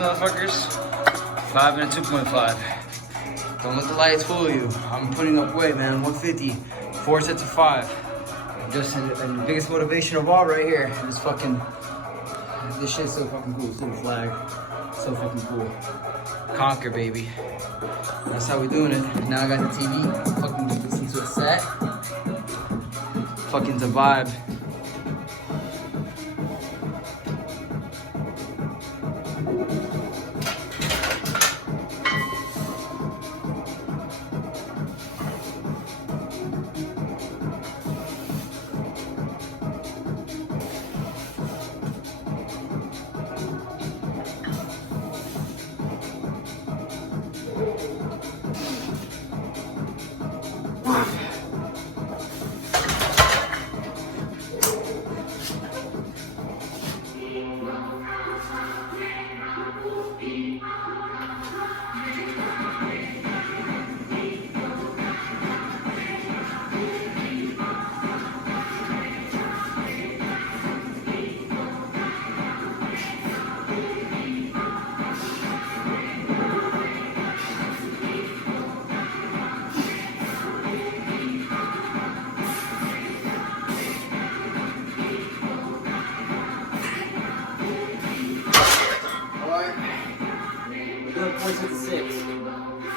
motherfuckers. 5 and a 2.5. Don't let the lights fool you. I'm putting up weight, man. 150. 4 sets of 5. And the biggest motivation of all right here. This shit's so fucking cool. This little flag. So fucking cool. Conquer, baby. That's how we doing it. Now I got the TV. Fucking listen to a set. Fucking the vibe.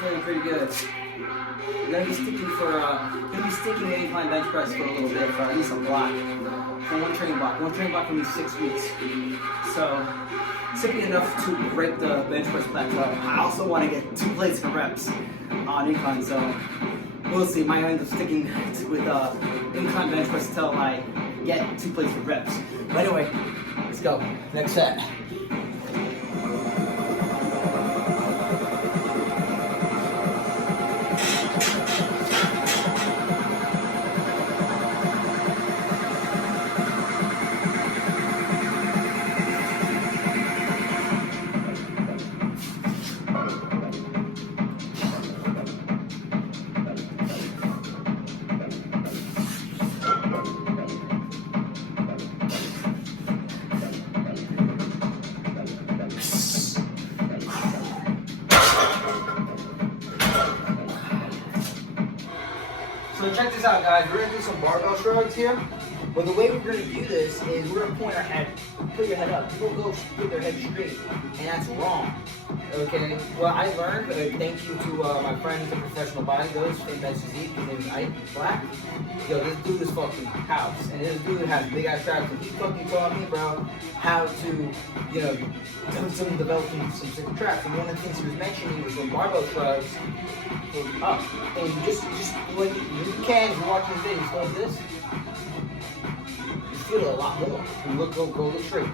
Feeling pretty good. I'm gonna be sticking with incline bench press for a little bit, for at least a block. For one training block. One training block for me 6 weeks. So simply enough to break the bench press plateau. I also want to get 2 plates for reps on incline, so we'll see. Might end up sticking with incline bench press until I get 2 plates for reps. But anyway, let's go. Next set. So check this out, guys. We're gonna do some barbell shrugs here. But the way we're gonna do this is we're gonna point our head, put your head up. People go put their head straight, and that's wrong. Okay. Well, I learned. Thank you to my friend, the professional bodybuilders, in that physique, his name is Ike Black. Yo, this dude is fucking house, and this dude has big ass traps. And he fucking taught me, bro, how to, develop some sick traps. And one of the things he was mentioning was when barbell shrugs goes up, and just when you can, if you're watching this video, just go like this. You feel it a lot more. You go straight.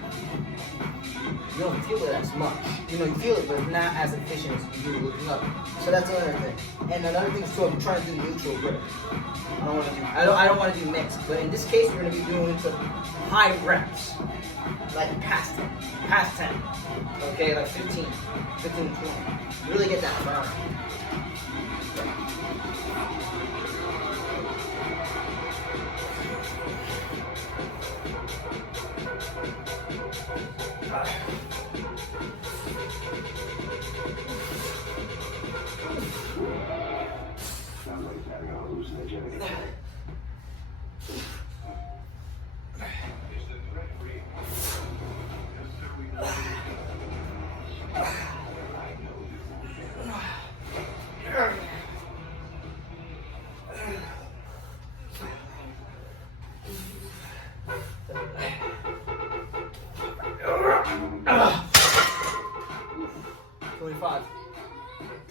You don't feel it as much. You feel it, but it's not as efficient as you do looking up. So that's another thing. And another thing is, I'm trying to do neutral grip. I don't want to do mixed, but in this case, we're going to be doing some high reps, like past 10. Okay, like 15, 20. Really get that burn.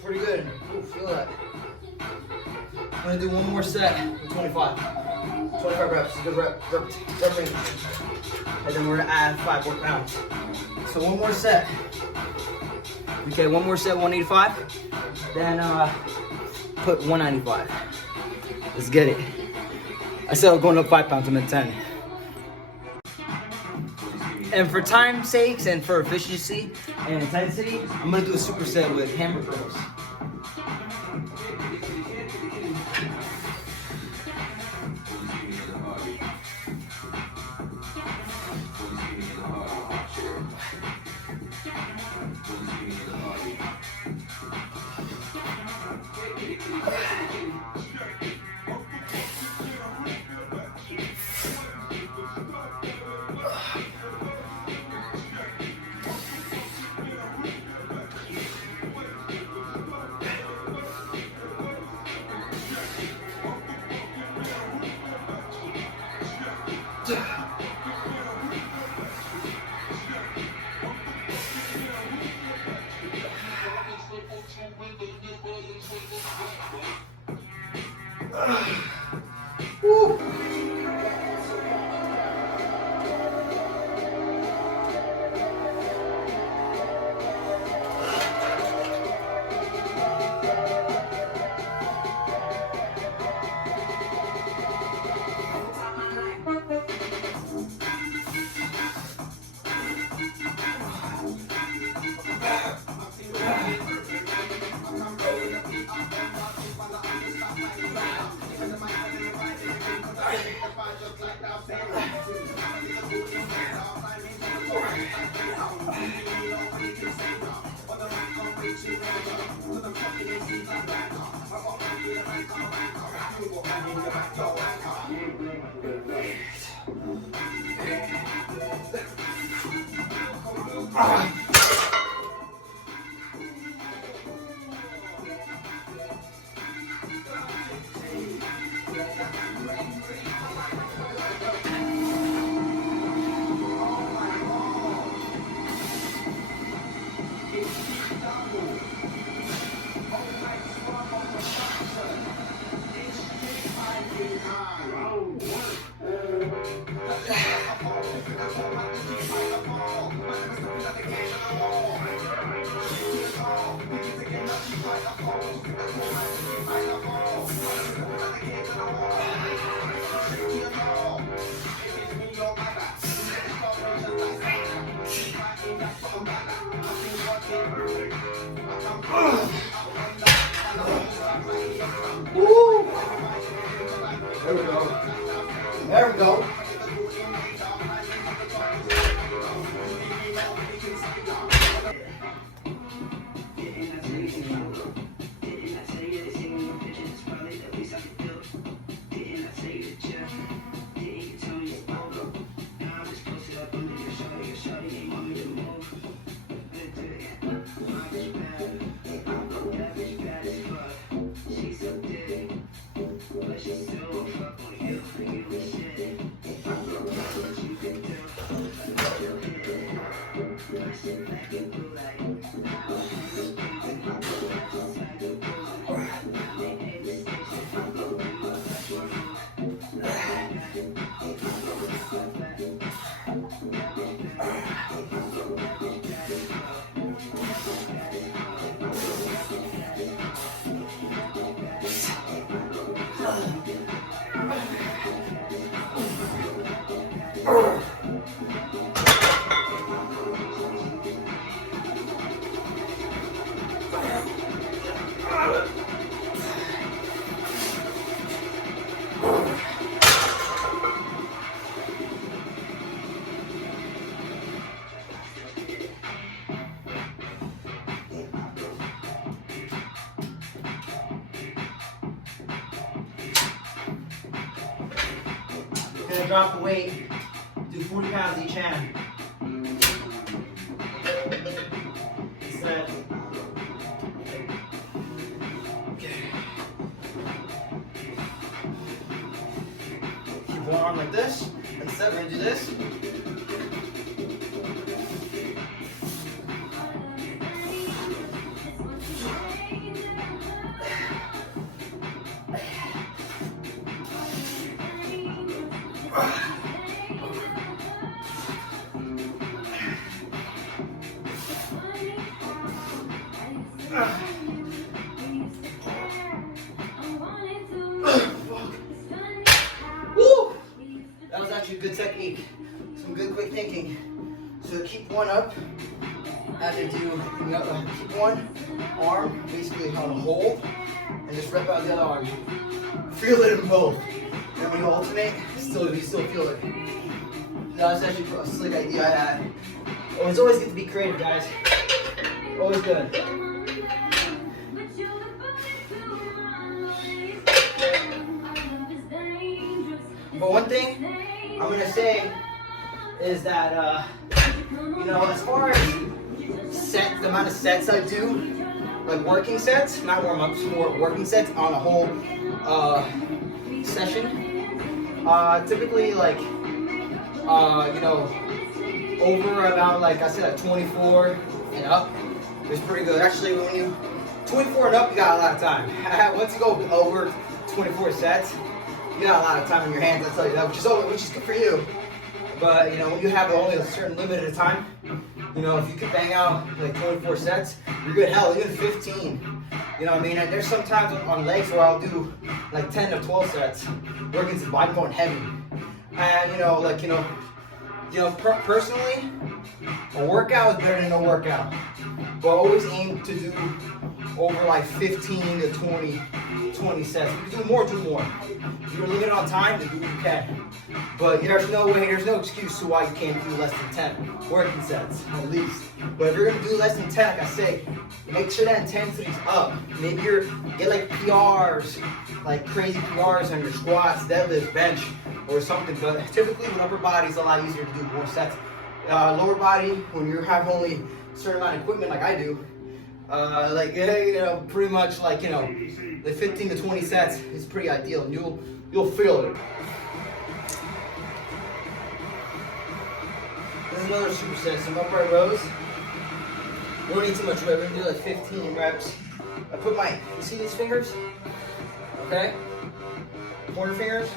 Pretty good. Ooh, feel that. I'm gonna do one more set with 25. 25 reps. Good rep range. And then we're gonna add 5 more pounds. So one more set. Okay, one more set, 185. Then put 195. Let's get it. I said I'm going up 5 pounds. I'm at 10. And for time's sakes and for efficiency and intensity, I'm gonna do a superset with hammer curls. Woo. Woo! There we go. There we go. Gonna drop the weight, do 40 pounds each hand. Set. Okay. Keep one arm like this. That's it, we're gonna do this. Woo! That was actually a good technique. Some good quick thinking. So keep one up as I do, keep one arm basically on a hold and just rep out the other arm. Feel it in both. And when you alternate, you still feel it. That was actually a slick idea I had. Oh, it's always good to be creative, guys. Always good. But one thing I'm gonna say is that you know, as far as the amount of sets I do, like working sets, not warm-ups, more working sets on a whole session, typically like you know, over about, like I said, like 24 and up is pretty good. Actually, when you 24 and up, you got a lot of time. Once you go over 24 sets, you got a lot of time in your hands, I'll tell you that, which is good for you. But, you know, when you have only a certain limit of time, you know, if you could bang out like 24 sets, you're good. Hell, even 15. You know what I mean? And there's sometimes on legs where I'll do like 10 to 12 sets, working to body going heavy. And, you know, like, personally, a workout is better than no workout. But I always aim to do over like 15 to 20 sets. If you do more, do more. If you're limited on time, then do what you can. But there's no way, there's no excuse to why you can't do less than 10 working sets, at least. But if you're gonna do less than 10, like I say, make sure that intensity's up. Maybe get like PRs, like crazy PRs on your squats, deadlifts, bench, or something. But typically with upper body, it's a lot easier to do more sets. Lower body, when you have only a certain amount of equipment like I do, pretty much like, the 15 to 20 sets is pretty ideal, and you'll feel it. This is another superset, some upright rows. You don't need too much weight, we're gonna do like 15 reps. I put you see these fingers? Okay? Pointer fingers.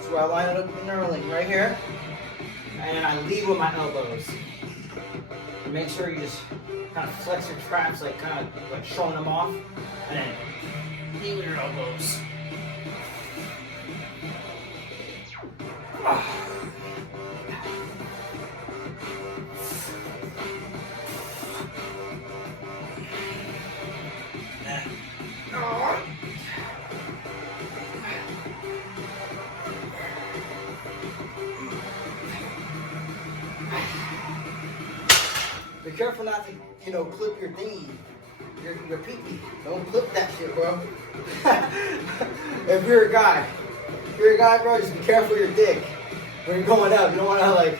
So I line it up with the knurling right here. And I lead with my elbows. And make sure you just kind of flex your traps, like kind of like showing them off. And then lead with your elbows. Be careful not to, clip your thingy, your pee-pee. Don't clip that shit, bro. If you're a guy, bro, just be careful with your dick when you're going up. You don't want to, like,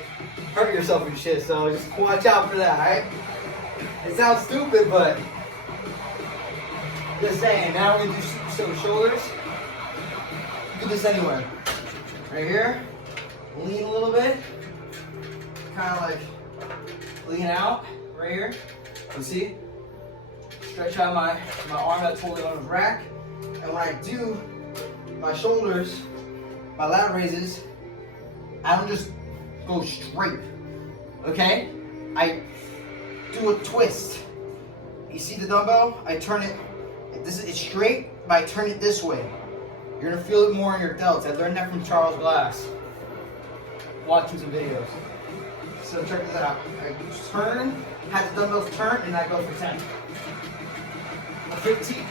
hurt yourself and shit, so just watch out for that, alright? It sounds stupid, but just saying. Now we're going to do some shoulders. Do this anyway. Right here, lean a little bit, kind of like lean out right here. You see? Stretch out my arm that's holding on the rack. And when I do my shoulders, my lat raises, I don't just go straight. Okay? I do a twist. You see the dumbbell? I turn it. It's straight, but I turn it this way. You're gonna feel it more in your delts. I learned that from Charles Glass, watching some videos. So check this out. I turn, have the dumbbells turn, and I go for 10. 15.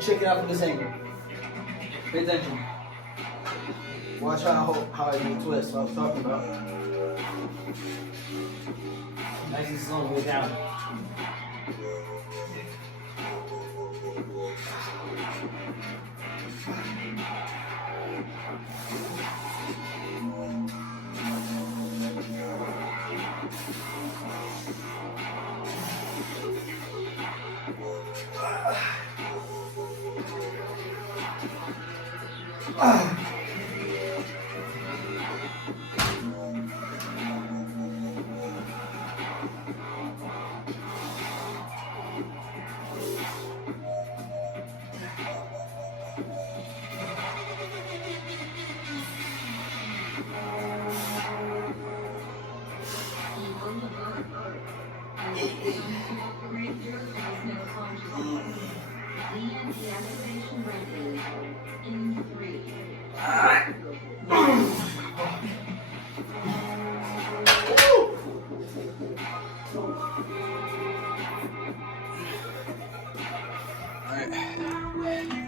Check it out from this angle. Pay attention. Watch how I do a twist, what I was talking about. Nice and slow, way down.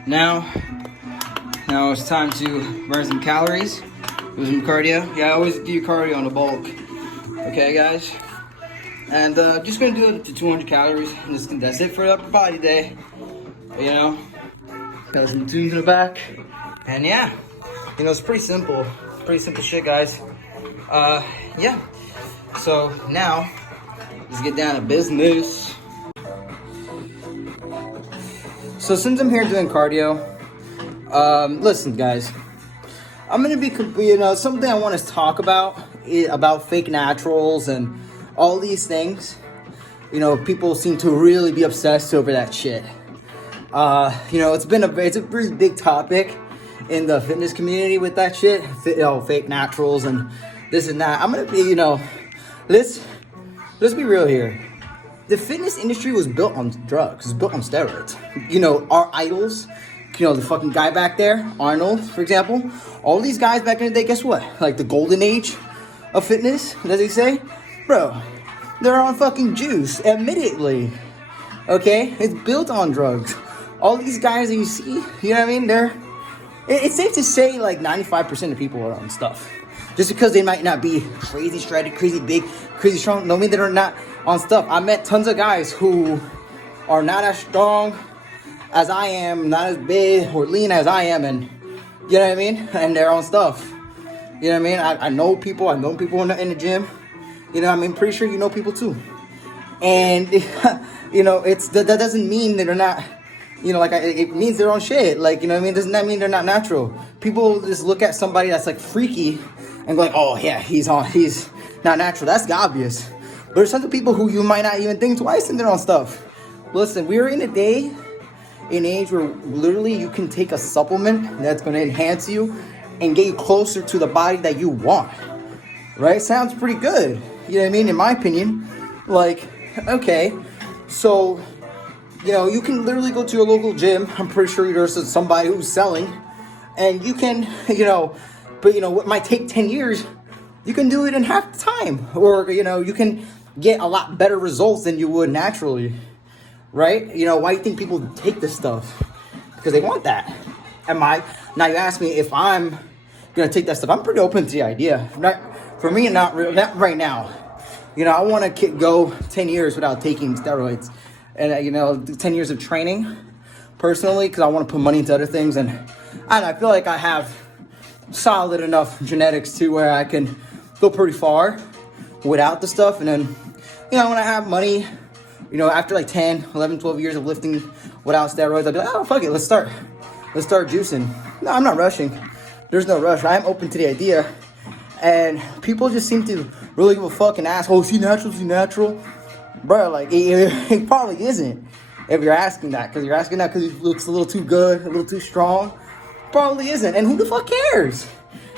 Now it's time to burn some calories, do some cardio. Yeah, I always do cardio on the bulk. Okay, guys? And just gonna do it up to 200 calories. And that's it for the upper body day. You know, got some tunes in the back. And yeah, you know, it's pretty simple. Pretty simple shit, guys. Yeah. So now, let's get down to business. So since I'm here doing cardio, listen, guys, I'm gonna be, you know, something I want to talk about fake naturals and all these things. You know, people seem to really be obsessed over that shit. You know, it's a pretty big topic in the fitness community with that shit. You know, fake naturals and this and that. I'm gonna be, you know, let's be real here. The fitness industry was built on drugs. It was built on steroids. You know, our idols, you know, the fucking guy back there, Arnold, for example. All these guys back in the day, guess what? Like the golden age of fitness, as they say. Bro, they're on fucking juice, admittedly. Okay? It's built on drugs. All these guys that you see, you know what I mean? It's safe to say like 95% of people are on stuff. Just because they might not be crazy shredded, crazy big, crazy strong, don't mean that they're not on stuff. I met tons of guys who are not as strong as I am, not as big or lean as I am, and you know what I mean? And they're on stuff. You know what I mean? I know people in the gym. You know what I mean? Pretty sure you know people too. And, you know, that doesn't mean that they're not, you know, like, it means they're on shit. Like, you know what I mean? Doesn't that mean they're not natural? People just look at somebody that's like freaky and go like, oh yeah, he's not natural. That's obvious. But there's tons of people who you might not even think twice and they're on stuff. Listen, we're in an age where literally you can take a supplement that's going to enhance you and get you closer to the body that you want. Right? Sounds pretty good. You know what I mean? In my opinion. Like, okay, so, you know, you can literally go to your local gym. I'm pretty sure there's somebody who's selling. And you can, you know, but, you know, what might take 10 years, you can do it in half the time. Or, you know, you can get a lot better results than you would naturally. Right? You know, why do you think people take this stuff? Because they want that. Now you ask me if I'm going to take that stuff. I'm pretty open to the idea. For me, not right now. You know, I want to go 10 years without taking steroids. And, you know, 10 years of training, personally, because I want to put money into other things. And I feel like I have solid enough genetics to where I can go pretty far without the stuff. And then, you know, when I have money, you know, after like 10, 11, 12 years of lifting without steroids, I'll be like, oh, fuck it, let's start juicing. No, I'm not rushing. There's no rush. I'm open to the idea. And people just seem to really give a fuck and ask, oh, is he natural? Is he natural? Bro, like, it probably isn't. If you're asking that, because you're asking that because he looks a little too good, a little too strong. Probably isn't. And who the fuck cares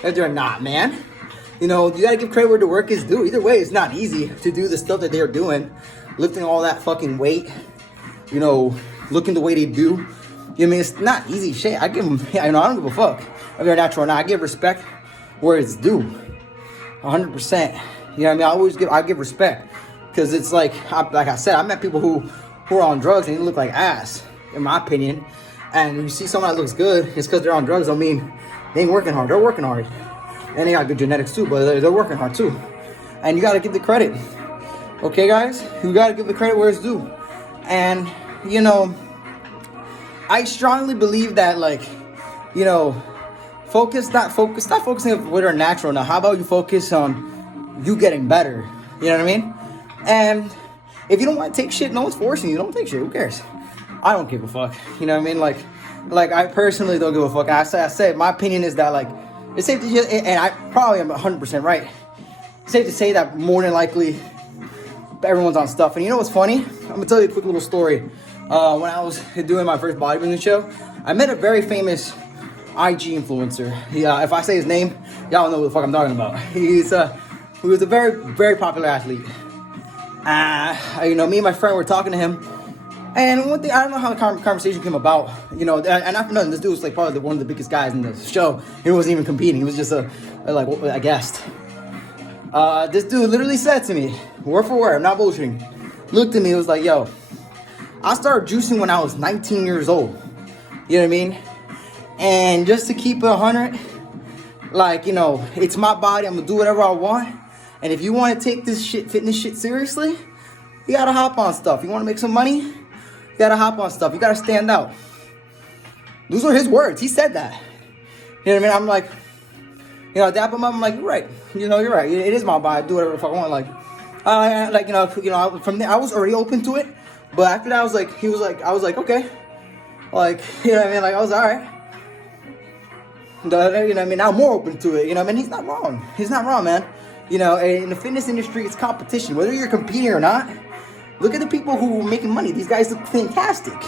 if they're not, man? You know, you gotta give credit where the work is due. Either way, it's not easy to do the stuff that they're doing. Lifting all that fucking weight. You know, looking the way they do. You know what I mean? It's not easy shit. I give them, you know, I don't give a fuck if they're natural or not. I give respect where it's due. 100%. You know what I mean? I give respect. Because it's like I said, I met people who are on drugs and they look like ass, in my opinion. And when you see someone that looks good, it's because they're on drugs. I mean, they ain't working hard. They're working hard. And they got good genetics too, but they're working hard too. And you got to give the credit. Okay, guys? You got to give the credit where it's due. And, you know, I strongly believe that, like, you know, stop focusing on what are natural now. How about you focus on you getting better? You know what I mean? And if you don't want to take shit, no one's forcing you. Don't take shit. Who cares? I don't give a fuck. You know what I mean? Like, like, I personally don't give a fuck. I said, my opinion is that, like, it's safe to just, and I probably am 100% right. It's safe to say that more than likely, everyone's on stuff. And you know what's funny? I'm gonna tell you a quick little story. When I was doing my first bodybuilding show, I met a very famous IG influencer. If I say his name, y'all know what the fuck I'm talking about. He was a very, very popular athlete. You know, me and my friend were talking to him, and one thing, I don't know how the conversation came about, you know, and not for nothing, this dude was like probably one of the biggest guys in the show. He wasn't even competing, he was just a guest. This dude literally said to me, word for word, I'm not bullshitting, looked at me, was like, yo, I started juicing when I was 19 years old. You know what I mean? And just to keep it 100, like, you know, it's my body, I'm gonna do whatever I want. And if you want to take this shit, fitness shit seriously, you gotta hop on stuff. You want to make some money, you gotta hop on stuff. You gotta stand out. Those are his words. He said that. You know what I mean? I'm like, you know, dap him up. I'm like, you're right. You know, you're right. It is my body. I do whatever the fuck I want. Like, you know, from there, I was already open to it. But after that, I was like, I was like, okay. Like, you know what I mean? Like, I was all right. You know what I mean? Now I'm more open to it. You know what I mean? He's not wrong. He's not wrong, man. You know, in the fitness industry, it's competition. Whether you're competing or not, look at the people who are making money. These guys look fantastic.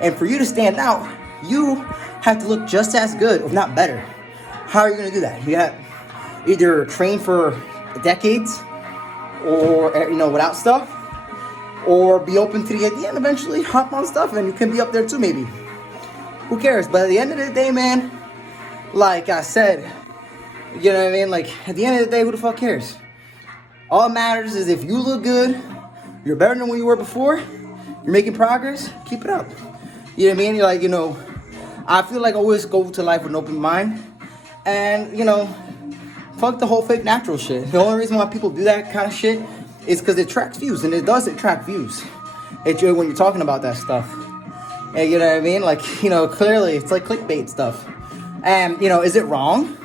And for you to stand out, you have to look just as good, if not better. How are you going to do that? You got either train for decades or, you know, without stuff, or be open to the idea and eventually hop on stuff and you can be up there too, maybe. Who cares? But at the end of the day, man, like I said, you know what I mean? Like, at the end of the day, who the fuck cares? All that matters is if you look good, you're better than what you were before, you're making progress, keep it up. You know what I mean? You're like, you know, I feel like I always go to life with an open mind. And, you know, fuck the whole fake natural shit. The only reason why people do that kind of shit is because it attracts views. And it does attract views. When you're talking about that stuff. And, you know what I mean? Like, you know, clearly it's like clickbait stuff. And, you know, is it wrong?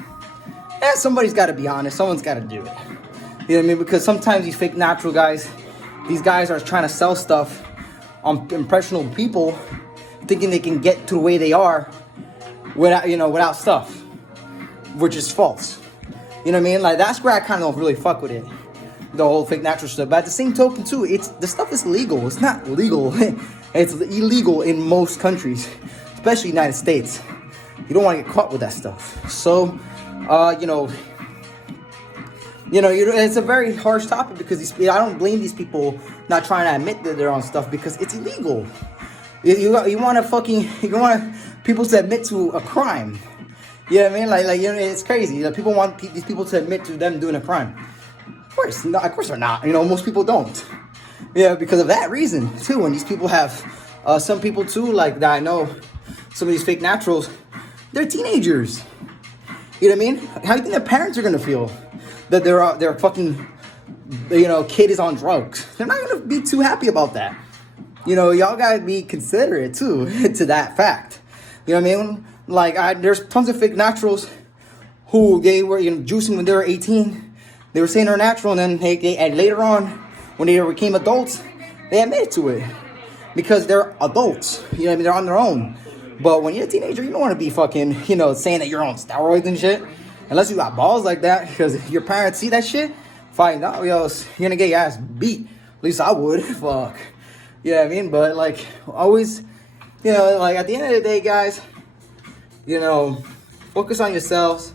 Yeah, somebody's got to be honest. Someone's got to do it. You know what I mean? Because sometimes these fake natural guys, these guys are trying to sell stuff on impressionable people, thinking they can get to the way they are without, you know, without stuff, which is false. You know what I mean? Like, that's where I kind of don't really fuck with it, the whole fake natural stuff. But at the same token, too, the stuff is legal. It's not legal. It's illegal in most countries, especially United States. You don't want to get caught with that stuff. So, you know, it's a very harsh topic because I don't blame these people not trying to admit that they're on stuff because it's illegal. You want people to admit to a crime. You know what I mean? Like, you know, it's crazy. Like, people want these people to admit to them doing a crime. Of course they're not. You know, most people don't. Yeah, because of that reason too. And these people have, some people too, like that I know, some of these fake naturals, they're teenagers. You know what I mean? How do you think their parents are gonna feel that their fucking, you know, kid is on drugs? They're not gonna be too happy about that. You know, y'all gotta be considerate too to that fact. You know what I mean? Like, there's tons of fake naturals who they were, you know, juicing when they were 18. They were saying they're natural, and then and later on, when they became adults, they admitted to it because they're adults. You know what I mean? They're on their own. But when you're a teenager, you don't want to be fucking, you know, saying that you're on steroids and shit. Unless you got balls like that, because if your parents see that shit, find out, yo, you're gonna get your ass beat. At least I would. Fuck. You know what I mean? But, like, always, you know, like, at the end of the day, guys, you know, focus on yourselves.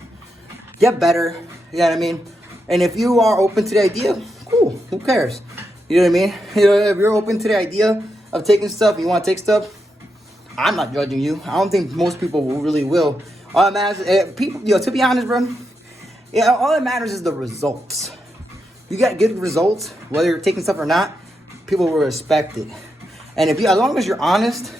Get better. You know what I mean? And if you are open to the idea, cool. Who cares? You know what I mean? You know, if you're open to the idea of taking stuff, you want to take stuff, I'm not judging you. I don't think most people really will. All that matters, people, you know, to be honest, bro, yeah, all that matters is the results. You got good results, whether you're taking stuff or not, people will respect it. And if you, as long as you're honest,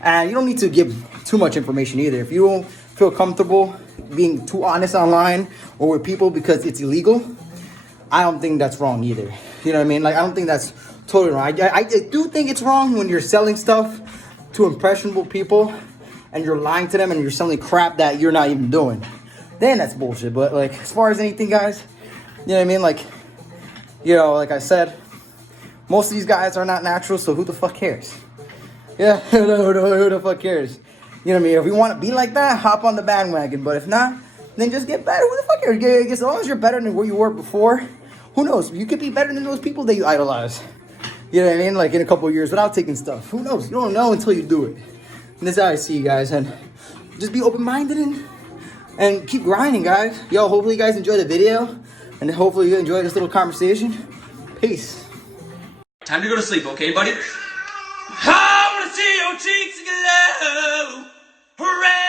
and you don't need to give too much information either. If you don't feel comfortable being too honest online or with people because it's illegal, I don't think that's wrong either. You know what I mean? Like, I don't think that's totally wrong. I do think it's wrong when you're selling stuff to impressionable people and you're lying to them and you're selling crap that you're not even doing. Then that's bullshit. But, like, as far as anything, guys, you know what I mean? Like, you know, like I said, most of these guys are not natural, so who the fuck cares? Yeah, who the fuck cares? You know what I mean? If we want to be like that, hop on the bandwagon. But if not, then just get better. Who the fuck cares? As long as you're better than where you were before, who knows? You could be better than those people that you idolize. You know what I mean? Like in a couple of years without taking stuff. Who knows? You don't know until you do it. And this is how I see you guys. And just be open-minded and keep grinding, guys. Yo, hopefully you guys enjoyed the video. And hopefully you enjoyed this little conversation. Peace. Time to go to sleep, okay, buddy? I wanna see your cheeks glow. Hooray!